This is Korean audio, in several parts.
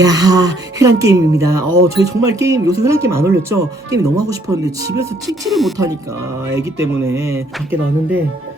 야 흔한 게임입니다. 어 저희 정말 게임 요새 흔한 게임 안 올렸죠? 게임 너무 하고 싶었는데 집에서 찍지를 못하니까 애기 때문에 밖에 나왔는데 하,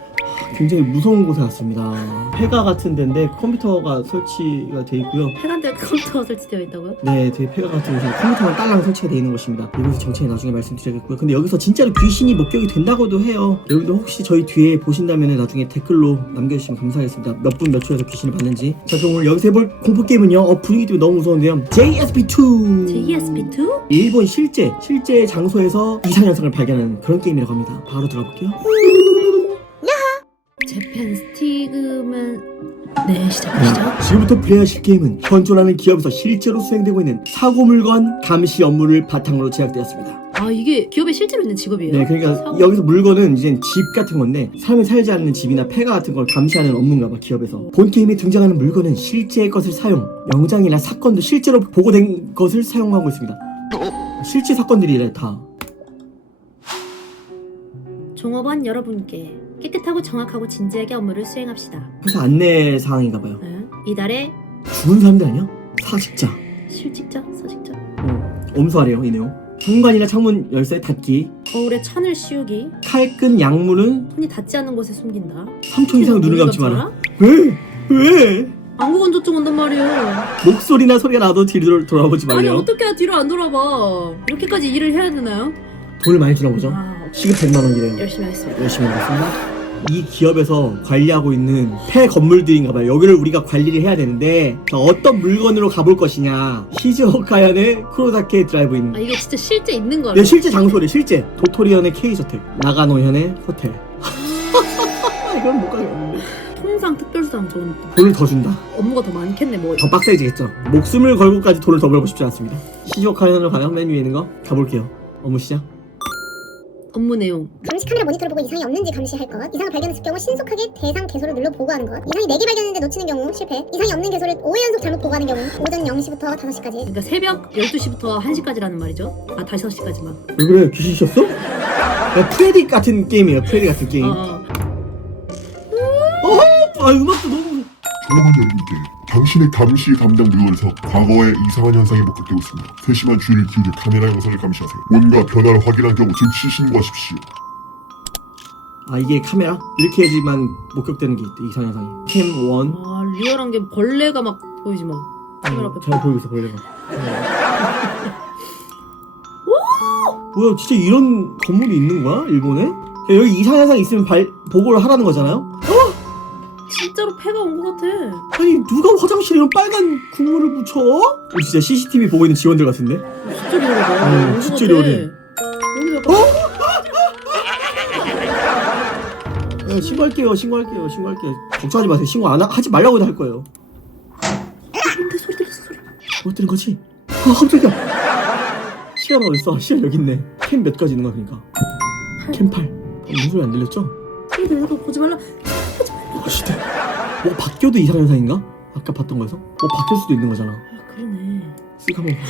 굉장히 무서운 곳에 왔습니다. 폐가 같은 데인데 컴퓨터가 설치가 돼 있고요. 해관대 컴퓨터가 설치되어 있다고요? 네, 되게 폐가 같은 곳에 컴퓨터만 딸랑 설치가 돼 있는 곳입니다. 이곳의 정체는 나중에 말씀드리겠고요. 근데 여기서 진짜로 귀신이 목격이 된다고도 해요. 여러분들 혹시 저희 뒤에 보신다면 나중에 댓글로 남겨주시면 감사하겠습니다. 몇 분 몇 초에서 귀신을 봤는지. 자, 그럼 오늘 여기서 해볼 공포 게임은요. 어, 분위기 때문에 너무 무서운데요. JSP2. JSP2? 일본 실제 실제 장소에서 이상 현상을 발견하는 그런 게임이라고 합니다. 바로 들어볼게요. 네 시작하시죠 지금부터 플레이하실 게임은 현존하는 기업에서 실제로 수행되고 있는 사고 물건 감시 업무를 바탕으로 제작되었습니다. 아 이게 기업에 실제로 있는 직업이에요? 네, 그러니까 사고- 여기서 물건은 이제 집 같은 건데 사람이 살지 않는 집이나 폐가 같은 걸 감시하는 업무인가 봐 기업에서 본 게임에 등장하는 물건은 실제의 것을 사용 영장이나 사건도 실제로 보고된 것을 사용하고 있습니다. 실제 사건들이래 다. 종업원 여러분께 깨끗하고 정확하고 진지하게 업무를 수행합시다 회사 안내 사항인가 봐요. 네. 이달의 죽은 사람들 아니야? 사직자. 실직자? 서직자? 어, 엄수하래요 이 내용. 현관이나 창문 열쇠 닫기. 거울에 천을 씌우기 칼끈 약물은 손이 닿지 않는 곳에 숨긴다 3초 이상 눈을 감지 마라. 왜? 왜? 안구 건조증 온단 말이에요 목소리나 소리가 나도 뒤로 돌아보지 아니 말래요. 어떻게 뒤로 안 돌아봐 이렇게까지 일을 해야 되나요? 돈을 많이 주나 보죠? 아 시급 100만 원이래요. 열심히 하겠습니다 열심히 하겠습니다. 이 기업에서 관리하고 있는 폐 건물들인가 봐요. 여기를 우리가 관리를 해야 되는데 자, 어떤 물건으로 가볼 것이냐. 히즈오카현의 쿠로다케 드라이브인. 아 이게 진짜 실제 있는 거예요? 네, 실제 장소래, 실제. 도토리현의 K저택. 나가노현의 호텔. 이건 못 가겠는데. 통상 특별수당 좋은 돈을 더 준다. 업무가 더 많겠네 뭐 더 빡세지겠죠. 목숨을 걸고까지 돈을 더 벌고 싶지 않습니다. 히즈오카현을 과연 맨 위에 있는 거 가볼게요. 업무 시작. 업무 내용 감시 카메라 모니터를 보고 이상이 없는지 감시할 것 이상을 발견했을 경우 신속하게 대상 개소를 눌러 보고하는 것 이상이 4개 발견했는데 놓치는 경우 실패 이상이 없는 개소를 5회 연속 잘못 보고하는 경우 오전 0시부터 5시까지 그러니까 새벽 12시부터 1시까지라는 말이죠 아 5시까지만 왜 그래? 귀신이셨어? 야, 프레디 같은 게임이에요. 프레디 같은 게임. 어, 어, 아 음악도 너무 당신의 감시 담당 물건에서 과거의 이상한 현상이 목격되고 있습니다. 세심한 주의를 기울여 카메라 영상을 감시하세요. 뭔가 변화를 확인한 경우 즉시 신고하십시오. 아 이게 카메라? 이렇게 해야지만 목격되는 게 있대 이상 현상이. 캠 원. 와 리얼한 게 벌레가 막 보이지 막 카메라 앞에. 잘 보이고 있어 벌레가. 뭐야 진짜 이런 건물이 있는 거야 일본에? 야, 여기 이상 현상 있으면 발 보고를 하라는 거잖아요 진짜로 폐가 온 것 같아. 아니 누가 화장실에 이런 빨간 국물을 묻혀? 우리 진짜 CCTV 보고 있는 직원들 같은데? 진짜 리얼하다 어, 온 진짜 같아. 리얼해. 여기 약간 야, 신고할게요 신고할게요 신고할게요. 걱정하지 마세요. 신고 안 하, 하지 말라고 할 거예요. 근데 소리 들렸어 소리? 뭐 뜨는 거지? 아 깜짝이야. 시간 어딨어? 시간 여기 있네. 캠 몇 가지 있는 거야 그러니까. 캠 8. 무슨 소리 안 들렸죠? 소리 들려도 보지 말라. 어 시대 뭐 바뀌어도 이상 현상인가? 아까 봤던 거에서? 뭐 바뀔 수도 있는 거잖아 아 그러네 쓱 한번 봐.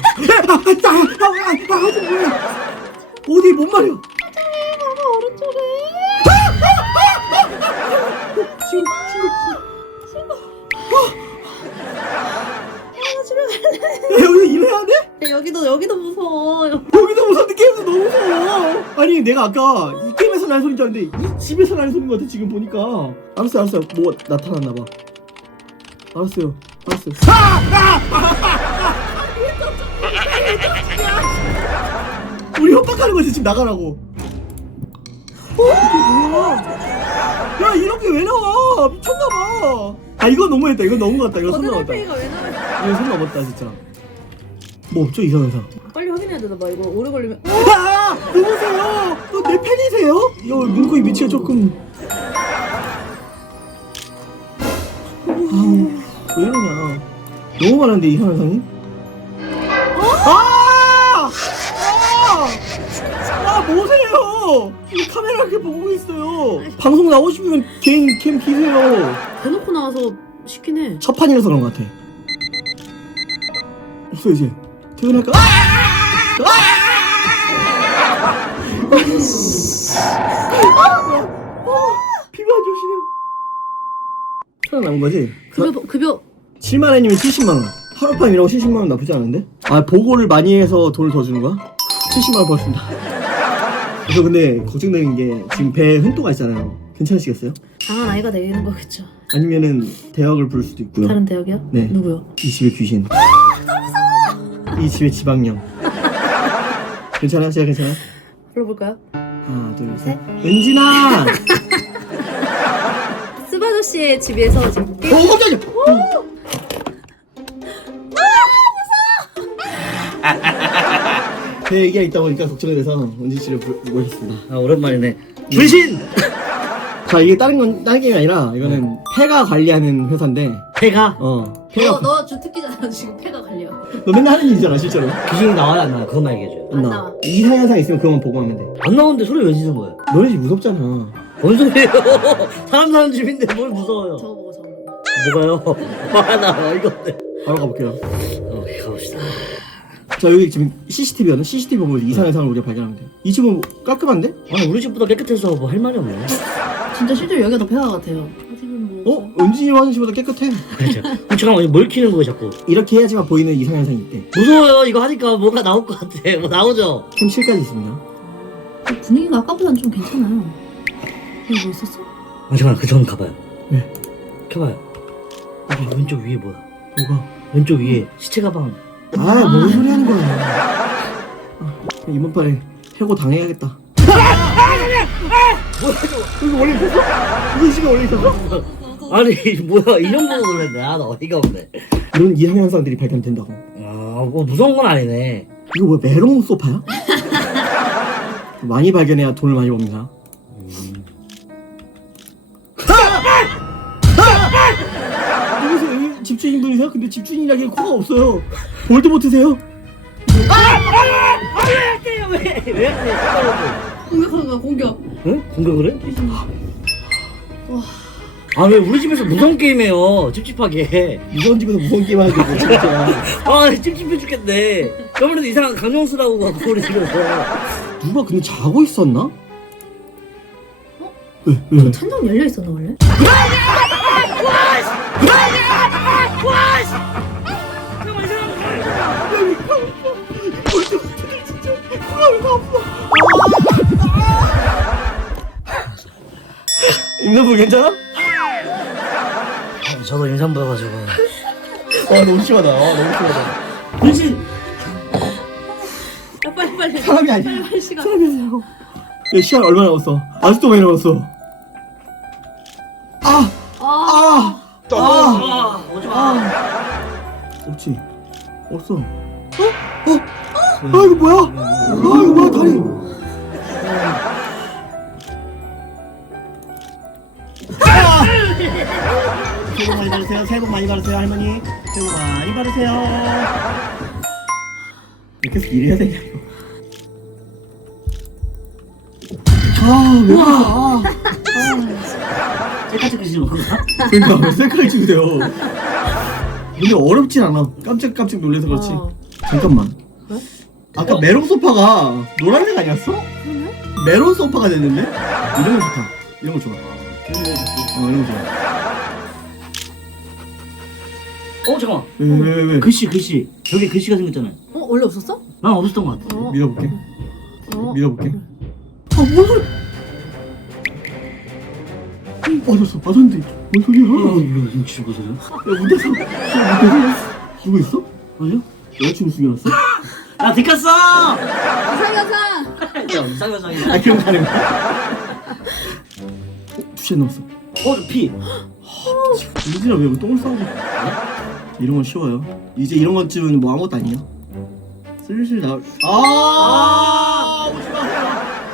아, 아, 아, 아, 아, 아, 하지 뭐야 어디 뭔 말이야 오른쪽에 야, 일해야 돼? 여기도 여기도 무서워 여기도 무서운데 게임도 너무 무서워 아니 내가 아까 이 게임 에서 나는 소리인 줄 알았는데 이 집에서 나는 소리인 것 같아 지금 보니까. 알았어요 알았어요. 뭐 나타났나 봐. 알았어요 알았어요. 우리 협박하는 거지 지금 나가라고. 어? 이게 뭐야? 야 이렇게 왜 나와? 미쳤나봐. 아 이거 너무했다. 이거 너무 같다. 이거 손 넘었다. 이거 손 넘었다 진짜. 뭐 없죠 이상한 사 빨리 확인해야 되나 봐 이거 오래 걸리면 아! 누구세요? 또내 팬이세요? 야, 눈코입 위치가 조금. 아우, 왜 이러냐. 너무 많은데, 이 현상이? 아! 아! 아, 뭐세요? 이 카메라 이렇게 보고 있어요. 방송 나오시면 개인 캠 키세요. 대놓고 나와서 해첫 판이라서 그런 것 같아. 없어, 이제. 퇴근할까? 아! 피부 안 좋으시네요. 살아남은 거지? 급여 급여 7만 원이면 70만 원. 하룻밤 일하고 70만 원 나쁘지 않은데? 아 보고를 많이 해서 돈을 더 주는 거야? 70만 원 벌습니다. 그래서 근데 걱정되는 게 지금 배에 흔도가 있잖아요. 괜찮으시겠어요? 강한 아이가 내리는 거겠죠. 아니면은 대학을 부를 수도 있고요. 다른 대역이요? 네. 누구요? 이 집의 귀신. 이 집의 지방령. 괜찮아? 제가 괜찮아? 불러볼까요? 하나, 둘, 셋. 은진아! 스바조 씨의 집에서 지금 어, 깜짝이야! 제 얘기가 있다 보니까 걱정이 돼서 은진 씨를 부- 모셨습니다. 아 오랜만이네 불신! 자, 이게 다른 건, 다른 게 아니라, 이거는 폐가 관리하는 회사인데, 폐가? 어, 폐가, 너, 너 주특기잖아 지금 폐가 갈려. 너 맨날 하는 일이잖아, 실제로. 귀신이 나와야 안 나와 그것만 얘기해줘요 안 나. 나와. 이상 현상 있으면 그것만 보고하면 돼. 안 나오는데 소리 왜 지는 거야? 너네 집 무섭잖아. 뭔 소리예요 사람 사는 집인데 뭘 무서워요 저거 보고 저거 보고. 뭐가요? 화나 어이가 없네 바로 가볼게요. 오케이 가봅시다 자, 여기 지금 CCTV거든? CCTV 보고 이상 현상을 우리가 발견하면 돼. 이 집은 깔끔한데? 아니 우리 집보다 깨끗해서 뭐 할 말이 없네 진짜 실제로 여기가 더 폐가 같아요. 아직은 뭐. 어? 은진이 화장실보다 깨끗해. 그렇죠 잠깐만 뭘 키는 거야 자꾸 이렇게 해야지만 보이는 이상현상이 있대. 무서워요 이거 하니까 뭐가 나올 것 같아 뭐 나오죠? 캠 7까지 있습니다. 분위기가 아까보다는 좀 괜찮아요. 여기 뭐 있었어? 아 잠깐만 그전 가봐요 네. 켜봐요 여기 왼쪽 위에 뭐야 뭐가? 왼쪽 위에 시체 가방 아, 뭔 소리 하는 거야. 아, 이번 발에 해고 당해야겠다. 이거 원래 있었어? 이거 이 집에 원래 있었어? 아니 뭐야 이런 거 놀랬네 아나 어이가 없네 이런 이상현상들이 발견된다고. 아뭐 무서운 건 아니네 이거 뭐야, 메롱 소파야? 많이 발견해야 돈을 많이 법니다. 누구세요? 여기 집주인분이세요? 근데 집주인이라기엔 코가 없어요. 볼드모트세요? 왜? 왜? 공격하는 거야 공격. 응? 공격을 해? 아왜 우리 집에서 무서운 게임 해요 찝찝하게 이런 집에서 무서운 게임 하는데 뭐 진짜. 아 찝찝해 죽겠네 저번에도 이상한 강령수라고 갖고 우리 집에서 누가 근데 자고 있었나? 어? 왜? 왜? 천장 열려 있었나 원래? 임산부 괜찮아? 저도 임산부여 가지고 와 너무 심하다. 와 너무 심하다. 분신 야, 빨리 빨리. 사람이 아니야. 할 시간. 사람이 아니야. 야 시간 얼마 남았어? 아직도 많이 남았어. 아! 아. 아! 아! 아 오지마 아! 없지. 없어. 어? 어? 아 이거 뭐야? 아 이거 뭐야 다리? 받으세요. 새해 복 많이 받으세요, 할머니. 새해 복 많이 받으세요. 해서 일해야 되냐 이거. 아, 왜 그래? 아, 그지 먹나? 그러니까 왜 셀카를 찍으세요? 근데 어렵진 않아. 깜짝깜짝 놀라서 그렇지. 어. 잠깐만. 왜? 아까 메론 소파가 노란색 아니었어? 메론 소파가 됐는데? 이런 거 좋다. 이런 거 좋아. 어, 이런 거 좋아. 어 잠깐만 왜, 왜, 왜, 왜? 글씨 글씨 여기 글씨가 생겼잖아요 어 원래 없었어? 난 없었던 것 같아 어. 믿어볼게. 어. 믿어볼게. 아, 뭔 소리? 어, 맞았어. 맞았는데. 뭔 소리야? 어 이거 눈치 보세요 야, 문 닫았어. 야, 문 닫았어. 누구 있어? 아니요? 여자친구 숨겨놨어? 아 들켰어! 이상현상. 야 이상현상이 아, 그럼 가는 거야? 어, 두 시간 남았어. 어피 민진아 왜 여기 똥을 싸고 이런 건 쉬워요. 이제 이런 것쯤은 뭐 아무것도 아니야 슬슬 나올 아 오지 마세요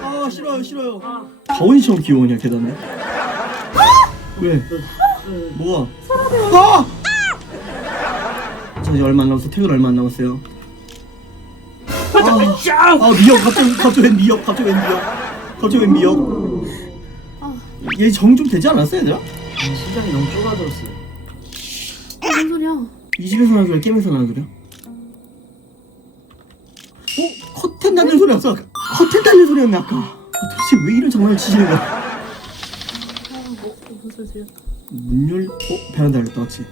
아 싫어요 싫어요. 가온이처럼 귀여우냐 계단에. 왜? 뭐가 아! 자 이제 얼마 안 남았어 퇴근 얼마 안 남았어요. 아, 짱! 아 미역. 갑자기 갑자기 웬 미역? 갑자기 웬 미역? 갑자기 웬 미역? 얘 정 좀 되지 않았어 얘들아? 심장이 너무 소리야? 이 집에서 나는 소리야 게임에서 나는 소리야? 어? 커튼 닫는 소리였어 아까 커튼 닫는 소리였네 아까 아, 도대체 왜 이런 장난을 치시는 거야 무슨 소리 들렸다. 문 열.. 어? 베란다 열렸다 맞지?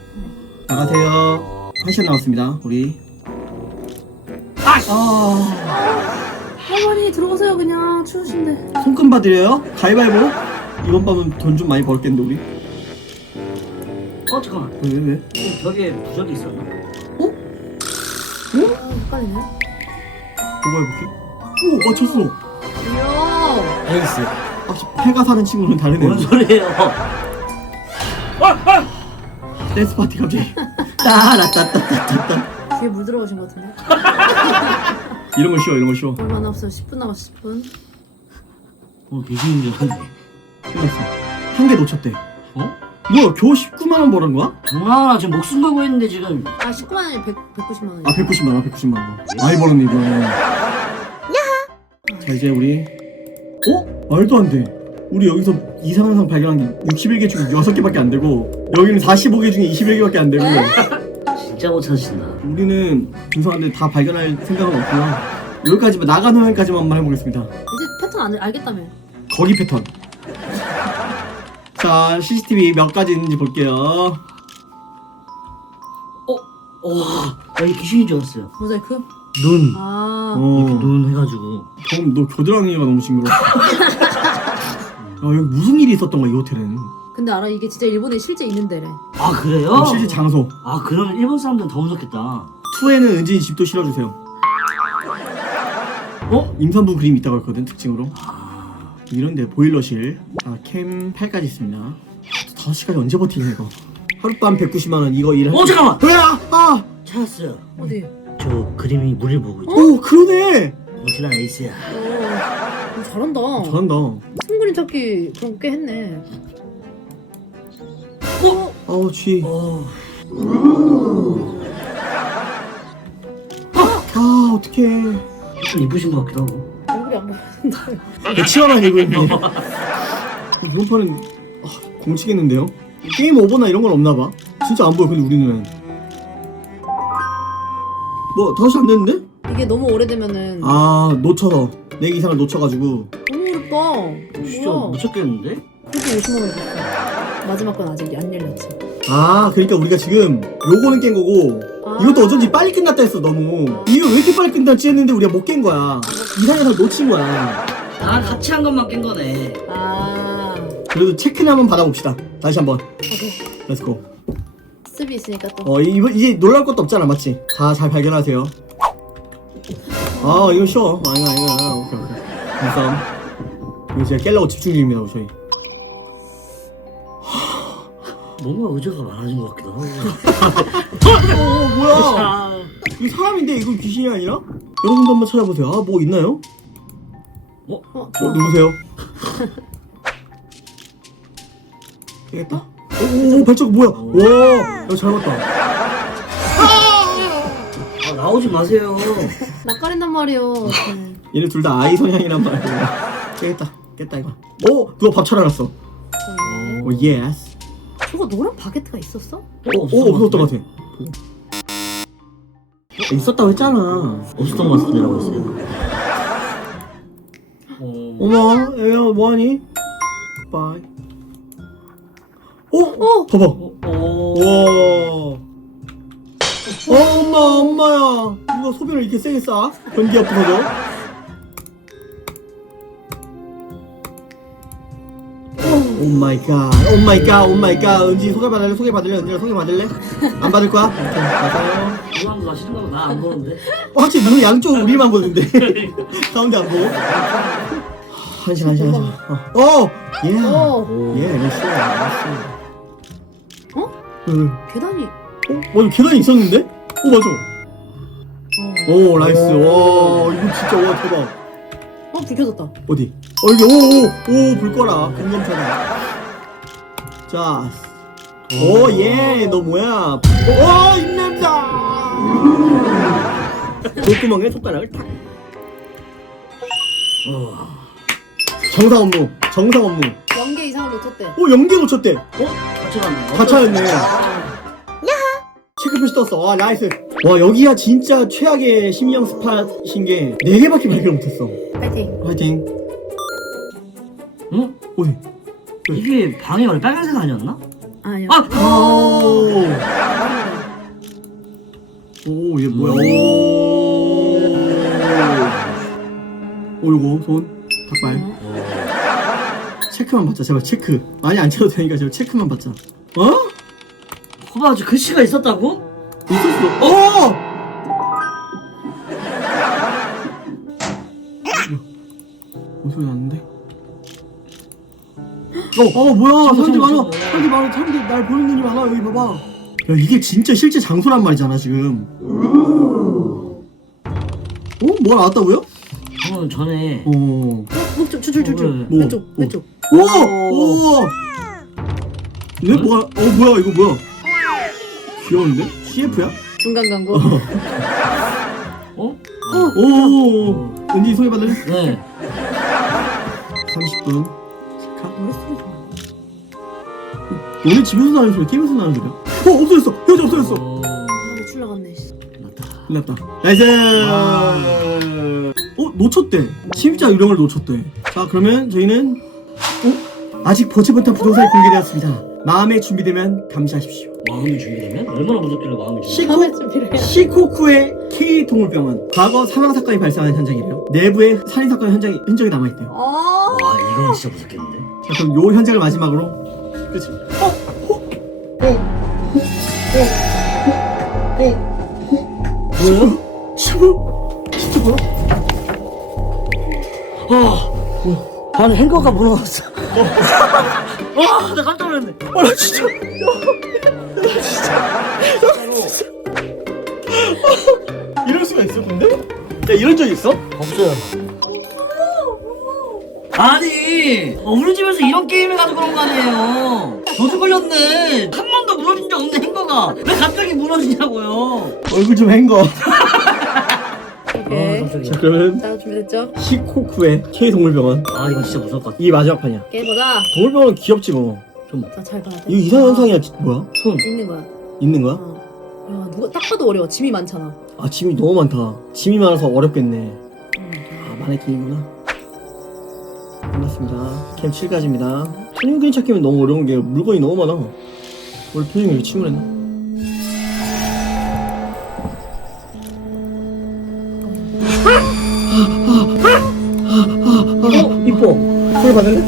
나가세요 한 시간 남았습니다. 우리. 아! 아, 할머니 들어오세요 그냥 추우신데. 손금 받으려요? 가위바위보? 이번 밤은 돈 좀 많이 벌겠는데 우리? 어 잠깐만 왜 왜? 왜? 이 벽에 부적이 있었나? 아, 헷갈리네. 보고 해볼게. 오 맞췄어. 이야. 에이스 확실히 패가 사는 친구는 다르네. 뭔 소리예요 댄스 파티 갑자기. 따라따따따따. 귀에 물 들어가신 것 같은데. 이런 거 쉬워 이런 거 쉬워. 얼마 남았어요? 10분 남았어 10분. 어 귀신인 줄 알았네 끝났어. 한 개 놓쳤대. 어? 뭐야 겨우 19만 원 벌은 거야? 동아 지금 목숨 걸고 있는데 지금 아 19만 원이 100, 190만 원. 아 190만 원 190만 원. 많이 벌었네 이거. 자 이제 우리 어? 말도 안 돼. 우리 여기서 이상한 상 발견한 게 61개 중에 6개밖에 안 되고 여기는 45개 중에 21개밖에 안 되고 진짜 못 찾으신다 우리는 분석한데 다 발견할 생각은 없고요. 여기까지만 나가는 여기까지만 한번 해보겠습니다. 이제 패턴 안, 알겠다며. 거기 패턴. 자 CCTV 몇 가지 있는지 볼게요. 와 여기 귀신인 줄 알았어요 모자이크? 눈 아. 이렇게 어. 눈 해가지고 그럼 너 겨드랑이가 너무 징그러워. 야 여기 무슨 일이 있었던 거야 이 호텔은? 근데 알아 이게 진짜 일본에 실제 있는 데래. 아 그래요? 실제 장소. 아 그러면 일본 사람들은 더 무섭겠다 2에는 은진이 집도 실어주세요. 어? 임산부 그림 있다고 했거든 특징으로. 이런데 보일러실. 아 캠 8까지 있습니다. 5시까지 언제 버티냐 이거. 하룻밤 190만 원 이거 일을. 어 잠깐만 뭐야? 아! 찾았어요 어디? 저 그림이 물을 보고 있죠 오 그러네. 확실한 에이스야 어. 어, 잘한다. 잘한다. 승그림 찾기 그런 거꽤 했네. 아우 쥐. 어아 어떡해. 좀 이쁘신 것 같기도 하고 얼굴이 안 보여. 내 치마만 입고 있네. 이번 판은 아, 공치겠는데요? 게임 오버나 이런 건 없나 봐. 진짜 안 보여. 근데 우리 눈엔. 뭐 다시 안 되는데? 이게 너무 오래되면은 아 놓쳐서 내 이상을 놓쳐가지고 너무 어렵다. 진짜 뭐야? 못 찾겠는데? 그래도 50만 원 줬어. 마지막 건 아직 안 열렸지. 아 그러니까 우리가 지금 요거는 깬 거고 아. 이것도 어쩐지 빨리 끝났다 했어 너무. 이거 왜 이렇게 빨리 끝났지 했는데 우리가 못 깬 거야. 이상해서 놓친 거야. 아 같이 한 것만 깬 거네. 아. 그래도 체크는 한번 받아봅시다. 다시 한번. 오케이. 렛츠고 습이 있으니까 또. 어 이번 이제 놀랄 것도 없잖아 맞지? 다 잘 발견하세요. 아 이건 쉬워. 아니야 아니야. 오케이 오케이. 인썸 이거 제가 깰려고 집중 중입니다 저희 뭔가 의자가 많아진 것 같기도 하고 어 뭐야 아, 이거 사람인데 이건 귀신이 아니라? 여러분도 한번 찾아보세요 아 뭐 있나요? 어, 어 좋아. 누구세요? 되겠다 오 오 발자국 뭐야 와 야 잘 봤다 아, 나오지 마세요 낯가린단 말이요. 네. 얘네 둘 다 아이 성향이란 말이야 깨겠다 깼다 이거 오 누가 밥 차려놨어 네. 오 예스 저거 노란 바게트가 있었어? 오 없었던 것 같아 어, 있었다고 했잖아 없었던 것 같은데라고 했어요 어, 어머 애야 뭐하니? 바이 오! 어! 봐봐 어, 어, 우와 어 엄마 엄마야 누가 소변을 이렇게 세게 싸? 변기 아프서죠? 오 마이 갓, 오 마이 갓, 오 마이 갓. 은지 소개 받을래? 소개 받을래? 은지가 소개 받을래? 안 받을 거야? 오케이, 가세요. 누가 마시는 거면 나안 보는데 어, 확실히 눈 양쪽 우리만 보는데 가운데 안 보고. 한시 한시 한시. 어, 어, 예, 어. 예, 알았어. 어? 응. 계단이. 어, 맞아, 계단이 있었는데? 어, 맞아. 어. 오, 나이스. 와, 이거 진짜 와 대박. 어, 불 켜졌다. 어디? 어, 여기 오, 오, 오, 불 꺼라. 금검차다. 자, 오, 예, 너 뭐야? 오, 입냄새. 볼구멍에 손가락을 탁. 어, 정상 업무, 정상 업무. 연계 이상을 놓쳤대. 오, 연계 놓쳤대. 같이 갔네 가차였네. 체크 표시 떴어. 와, 나이스. 와, 여기가 진짜 최악의 심리형 스팟인 게 4개밖에 발견 못했어. 파이팅. 화이팅. 어? 어디? 이게 방이 원래 빨간색 아니었나? 아니요. 아! 오. 오, 얘 뭐야? 오. 오, 요거 손 닭발. 체크만 받자, 제발 체크. 많이 안 쳐도 되니까 제발 체크만 받자. 어? 봐봐, 저 글씨가 있었다고? 있었어. 어! 뭔 소리 났는데? 어, 어 뭐야? 사람들 많아. 사람들 많아. 사람들 날 보는 눈이 많아. 여기 봐봐. 야, 이게 진짜 실제 장소란 말이잖아, 지금. 어? 뭐 나왔다고요? 방금 전에 어. 어, 저, 저, 저. 뭐? 왼쪽, 뭐? 왼쪽. 오! 오! 얘 뭐야? 어, 뭐야? 이거 뭐야? 귀여운데? CF야? 중간 광고. 어? 오! 왠지 소개 받을래? 네. 30분. 가? 노 너네 집에서 나는 소리, 게임에서 나는 소리야? 어, 없어졌어! 현재 없어졌어! 어... 아, 노출 나갔네. 씨. 끝났다. 나이스! 어, 놓쳤대. 진짜 유령을 놓쳤대. 자, 그러면 저희는, 어? 아직 보지 못한 부동산이 공개되었습니다. 마음에 준비되면 감시하십시오. 마음이 준비되면? 얼마나 무섭길래 마음이 준비 시코, 준비를 해. 시코쿠의 K 동물병원. 과거 사망 사건이 발생한 현장이래요. 내부에 살인 사건 현장이 흔적이 남아 있대요. 어. 와, 이건 진짜 무섭겠는데? 자, 그럼 요 현장을 마지막으로. 그치? 뭐예요? 친구? 진짜 뭐야? 아, 아니 행거가 무너졌어. 와, 나 깜짝 놀랐네. 아, 나 진짜. 이럴 수가 있어, 근데? 야, 이런 적 있어? 없어요. 아니, 어, 우리 집에서 이런 게임을 가지고 그런 거 아니에요. 저도 걸렸네. 없는 행거가 왜 갑자기 무너지냐고요. 얼굴 좀 헹궈. 오케이. 자, 그러면 자, 준비됐죠? 시코쿠의 K 동물병원. 아, 이건 진짜 무서울 것 같아. 이게 마지막 판이야. 게임 보자. 동물병원은 귀엽지 뭐. 자, 잘 봐야 돼. 이거 이상 현상이야, 지- 뭐야? 손. 있는 거야. 있는 거야? 어. 야, 누가 딱 봐도 어려워. 짐이 많잖아. 아, 짐이 너무 많다. 짐이 많아서 어렵겠네. 음. 아, 마네킹이구나. 끝났습니다. 캠 7까지입니다. 손님 그림 찾기면 너무 어려운 게 물건이 너무 많아. 원래 표정이 이렇게 침울했나? 받을래?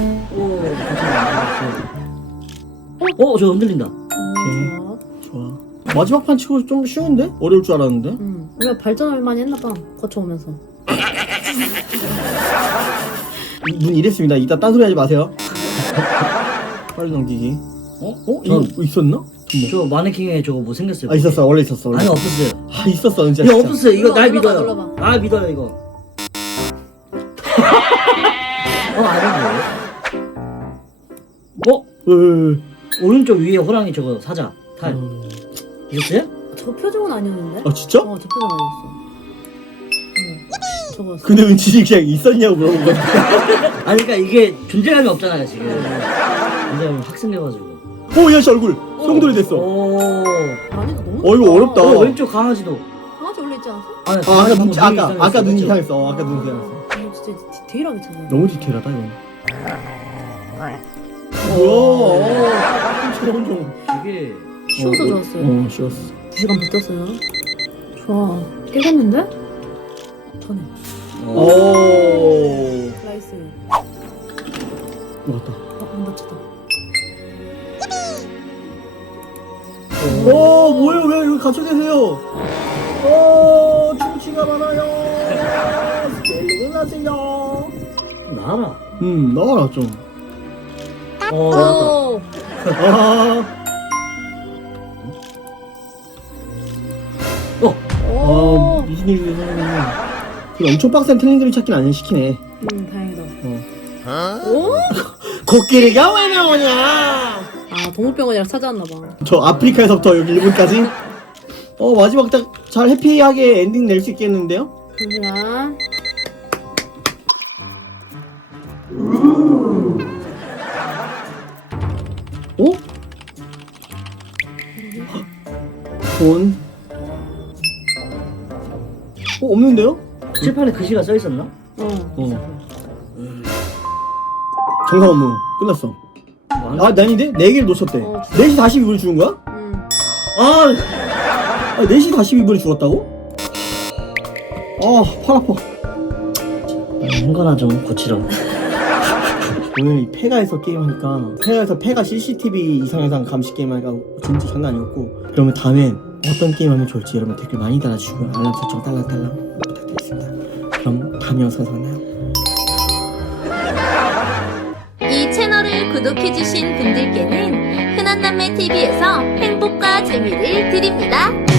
어, 저 흔들린다. 어, 좋아. 마지막 판 치고 좀 쉬운데? 어려울 줄 알았는데? 음. 우리가 발전을 많이 했나 봐. 거쳐오면서. 문 이랬습니다. 이따 딴소리 하지 마세요. 빨리 넘기기. 어? 어? 이거 전- 있었나? 저 마네킹에 저거 뭐 생겼어요? 아 있었어. 원래 있었어. 원래. 아니, 없었어요. 아 있었어. 진짜. 이거 진짜. 없었어요. 이거 날 눌러봐, 믿어요. 눌러봐. 날 믿어요, 이거. 어, 아닌데. 어? 으, 오른쪽 위에 호랑이 저거 사자. 탈. 음. 있었어요? 저 표정은 아니었는데? 아 진짜? 어, 저 표정 아니었어. 응. 저거였어. 근데 은진이 그냥 있었냐고 물어본 거야. 아니, 그러니까 이게 존재감이 없잖아요, 지금. 존재감이 확승해가지고. 오, 야씨 얼굴. 송돌이 됐어. 오. 아니, 너무. 어, 이거. 어렵다. 어, 왼쪽 강아지도. 강아지 원래 있지 않았어? 아니, 아, 아까 강아지 눈, 방금 아까 눈이 아까 눈이 그쵸? 이상했어. 어, 아까 눈이 이상했어. 이거 진짜 디- 디테일하게 찾아. 너무 디테일하다 이건. 뭐야? 좀. 되게. 쉬워서 어, 좋았어요. 어, 쉬웠어. 두 시간 버텼어요. 좋아. 깨겠는데? 터네. 어. 오. 라이스. 맞다. 어, 안 다쳤다. 오, 뭐예요? 왜 여기 갇혀 계세요? 오, 충치가 많아요. 스케일링은 하세요. 좀 나와라. 음, 나와라 좀. 어. 오! 아, 어, 오! 생겼네. 그 엄청 빡센 트레이닝들이 찾긴 안 시키네. 음, 다행이다. 어. 오? 코끼리가 왜 나오냐? 아, 동물병원이랑 찾아왔나 봐. 저 아프리카에서부터 여기 일본까지. 어 마지막 딱 잘 해피하게 엔딩 낼 수 있겠는데요? 잠시만. 돈. 어 없는데요? 칠판에 글씨가 써 있었나? 어. 어. 정상 업무 끝났어. 뭐 안- 아, 아닌데? 네 개를 놓쳤대. 어, 넷이 다시 이걸 주는 거야? 음. 아, 아, 4시 42분에 죽었다고? 아, 팔 아파. 행거나 좀 고치러. 오늘 이 페가에서 게임하니까 페가에서 페가 CCTV 이상현상 감시 게임하니까 진짜 장난 아니었고 그러면 다음엔 어떤 게임 하면 좋을지 여러분 댓글 많이 달아주시고 알람 설정 딸랑딸랑 부탁드리겠습니다. 그럼 다음 영상에서 만나요. 이 채널을 구독해주신 분들께는 흔한남매 TV에서 행복과 재미를 드립니다.